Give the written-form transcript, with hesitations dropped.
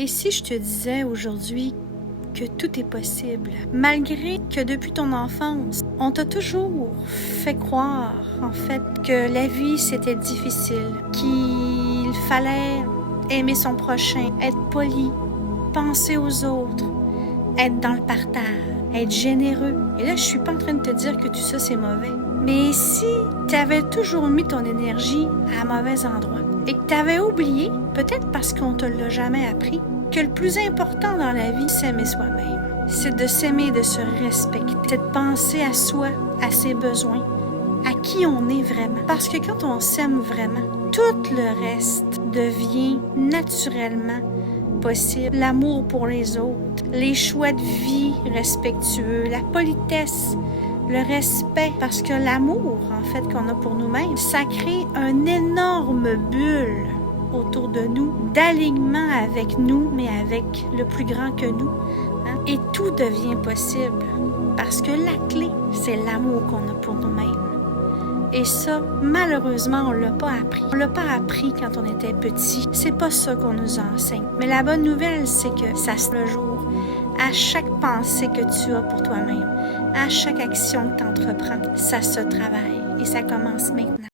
Et si je te disais aujourd'hui que tout est possible, malgré que depuis ton enfance, on t'a toujours fait croire, en fait, que la vie c'était difficile, qu'il fallait aimer son prochain, être poli, penser aux autres, être dans le partage, être généreux. Et là, je suis pas en train de te dire que tout ça c'est mauvais. Mais si tu avais toujours mis ton énergie à mauvais endroit et que tu avais oublié, peut-être parce qu'on te l'a jamais appris, que le plus important dans la vie, c'est s'aimer soi-même. C'est de s'aimer, de se respecter. C'est de penser à soi, à ses besoins, à qui on est vraiment. Parce que quand on s'aime vraiment, tout le reste devient naturellement possible. L'amour pour les autres, les choix de vie respectueux, la politesse, le respect. Parce que l'amour, en fait, qu'on a pour nous-mêmes, ça crée une énorme bulle autour de nous, d'alignement avec nous, mais avec le plus grand que nous. Hein? Et tout devient possible. Parce que la clé, c'est l'amour qu'on a pour nous-mêmes. Et ça, malheureusement, on l'a pas appris. On l'a pas appris quand on était petit. C'est pas ça qu'on nous enseigne. Mais la bonne nouvelle, c'est que ça se fait le jour. À chaque pensée que tu as pour toi-même, à chaque action que tu entreprends, ça se travaille. Et ça commence maintenant.